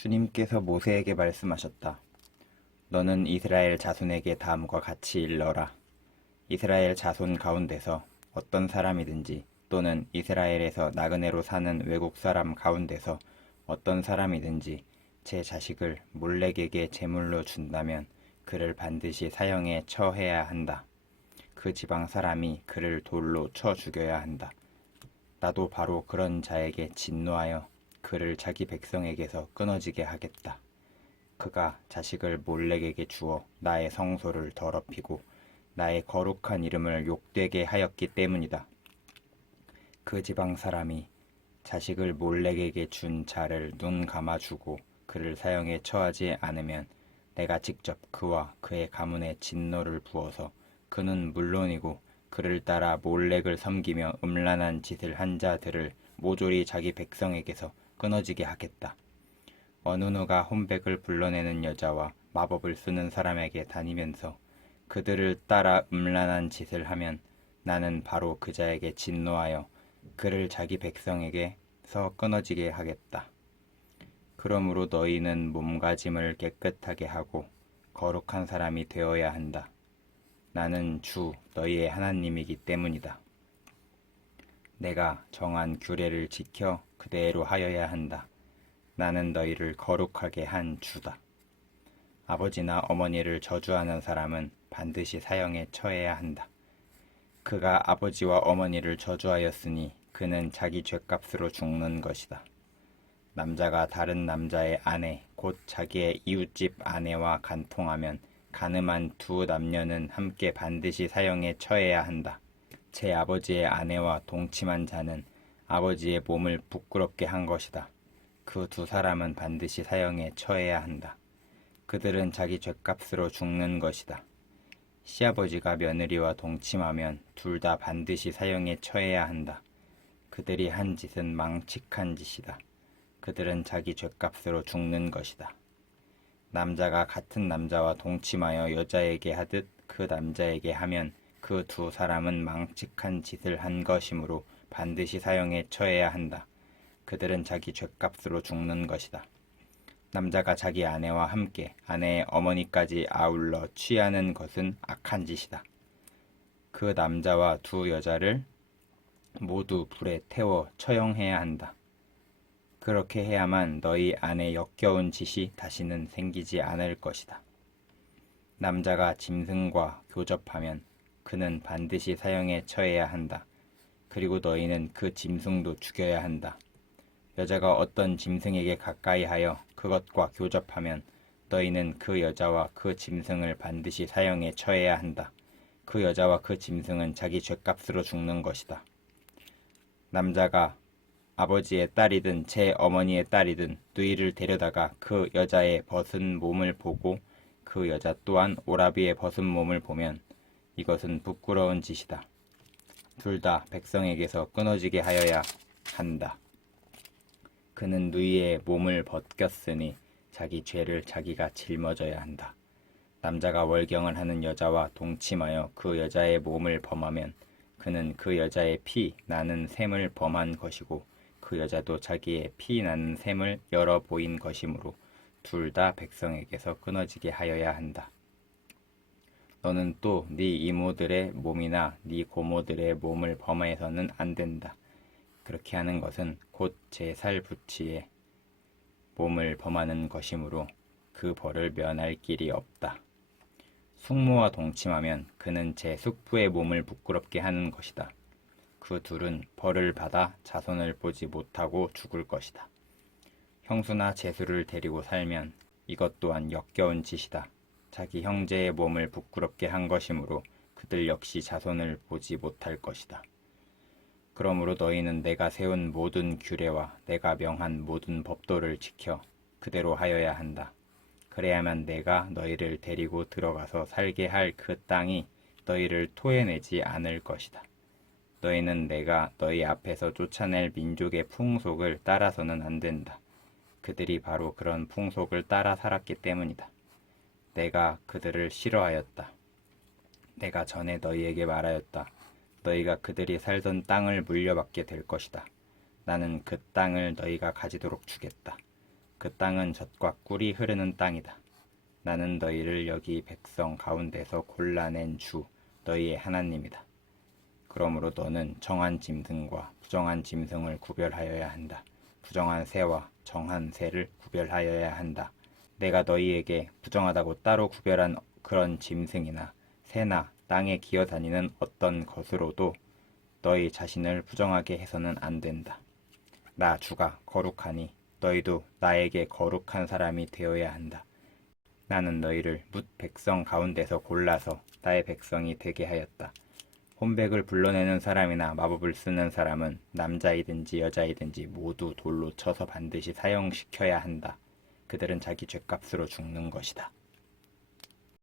주님께서 모세에게 말씀하셨다. 너는 이스라엘 자손에게 다음과 같이 일러라. 이스라엘 자손 가운데서 어떤 사람이든지 또는 이스라엘에서 나그네로 사는 외국 사람 가운데서 어떤 사람이든지 제 자식을 몰렉에게 제물로 준다면 그를 반드시 사형에 처해야 한다. 그 지방 사람이 그를 돌로 쳐 죽여야 한다. 나도 바로 그런 자에게 진노하여 그를 자기 백성에게서 끊어지게 하겠다. 그가 자식을 몰렉에게 주어 나의 성소를 더럽히고 나의 거룩한 이름을 욕되게 하였기 때문이다. 그 지방 사람이 자식을 몰렉에게 준 자를 눈 감아주고 그를 사형에 처하지 않으면 내가 직접 그와 그의 가문에 진노를 부어서 그는 물론이고 그를 따라 몰렉을 섬기며 음란한 짓을 한 자들을 모조리 자기 백성에게서 끊어지게 하겠다. 어느 누가 혼백을 불러내는 여자와 마법을 쓰는 사람에게 다니면서 그들을 따라 음란한 짓을 하면 나는 바로 그 자에게 진노하여 그를 자기 백성에게서 끊어지게 하겠다. 그러므로 너희는 몸가짐을 깨끗하게 하고 거룩한 사람이 되어야 한다. 나는 주 너희의 하나님이기 때문이다. 내가 정한 규례를 지켜 그대로 하여야 한다. 나는 너희를 거룩하게 한 주다. 아버지나 어머니를 저주하는 사람은 반드시 사형에 처해야 한다. 그가 아버지와 어머니를 저주하였으니 그는 자기 죗값으로 죽는 것이다. 남자가 다른 남자의 아내, 곧 자기의 이웃집 아내와 간통하면 간음한 두 남녀는 함께 반드시 사형에 처해야 한다. 제 아버지의 아내와 동침한 자는 아버지의 몸을 부끄럽게 한 것이다. 그 두 사람은 반드시 사형에 처해야 한다. 그들은 자기 죗값으로 죽는 것이다. 시아버지가 며느리와 동침하면 둘 다 반드시 사형에 처해야 한다. 그들이 한 짓은 망측한 짓이다. 그들은 자기 죗값으로 죽는 것이다. 남자가 같은 남자와 동침하여 여자에게 하듯 그 남자에게 하면 그 두 사람은 망측한 짓을 한 것이므로 반드시 사형에 처해야 한다. 그들은 자기 죗값으로 죽는 것이다. 남자가 자기 아내와 함께 아내의 어머니까지 아울러 취하는 것은 악한 짓이다. 그 남자와 두 여자를 모두 불에 태워 처형해야 한다. 그렇게 해야만 너희 안에 역겨운 짓이 다시는 생기지 않을 것이다. 남자가 짐승과 교접하면 그는 반드시 사형에 처해야 한다. 그리고 너희는 그 짐승도 죽여야 한다. 여자가 어떤 짐승에게 가까이 하여 그것과 교접하면 너희는 그 여자와 그 짐승을 반드시 사형에 처해야 한다. 그 여자와 그 짐승은 자기 죗값으로 죽는 것이다. 남자가 아버지의 딸이든 제 어머니의 딸이든 누이를 데려다가 그 여자의 벗은 몸을 보고 그 여자 또한 오라비의 벗은 몸을 보면 이것은 부끄러운 짓이다. 둘 다 백성에게서 끊어지게 하여야 한다. 그는 누이의 몸을 벗겼으니 자기 죄를 자기가 짊어져야 한다. 남자가 월경을 하는 여자와 동침하여 그 여자의 몸을 범하면 그는 그 여자의 피 나는 샘을 범한 것이고 그 여자도 자기의 피 나는 샘을 열어 보인 것이므로 둘 다 백성에게서 끊어지게 하여야 한다. 너는 또 네 이모들의 몸이나 네 고모들의 몸을 범해서는 안 된다. 그렇게 하는 것은 곧 제 살부치의 몸을 범하는 것이므로 그 벌을 면할 길이 없다. 숙모와 동침하면 그는 제 숙부의 몸을 부끄럽게 하는 것이다. 그 둘은 벌을 받아 자손을 보지 못하고 죽을 것이다. 형수나 제수를 데리고 살면 이것 또한 역겨운 짓이다. 자기 형제의 몸을 부끄럽게 한 것이므로 그들 역시 자손을 보지 못할 것이다. 그러므로 너희는 내가 세운 모든 규례와 내가 명한 모든 법도를 지켜 그대로 하여야 한다. 그래야만 내가 너희를 데리고 들어가서 살게 할 그 땅이 너희를 토해내지 않을 것이다. 너희는 내가 너희 앞에서 쫓아낼 민족의 풍속을 따라서는 안 된다. 그들이 바로 그런 풍속을 따라 살았기 때문이다. 내가 그들을 싫어하였다. 내가 전에 너희에게 말하였다. 너희가 그들이 살던 땅을 물려받게 될 것이다. 나는 그 땅을 너희가 가지도록 주겠다. 그 땅은 젖과 꿀이 흐르는 땅이다. 나는 너희를 여기 백성 가운데서 골라낸 주 너희의 하나님이다. 그러므로 너는 정한 짐승과 부정한 짐승을 구별하여야 한다. 부정한 새와 정한 새를 구별하여야 한다. 내가 너희에게 부정하다고 따로 구별한 그런 짐승이나 새나 땅에 기어다니는 어떤 것으로도 너희 자신을 부정하게 해서는 안 된다. 나 주가 거룩하니 너희도 나에게 거룩한 사람이 되어야 한다. 나는 너희를 뭇 백성 가운데서 골라서 나의 백성이 되게 하였다. 혼백을 불러내는 사람이나 마법을 쓰는 사람은 남자이든지 여자이든지 모두 돌로 쳐서 반드시 사형시켜야 한다. 그들은 자기 죗값으로 죽는 것이다.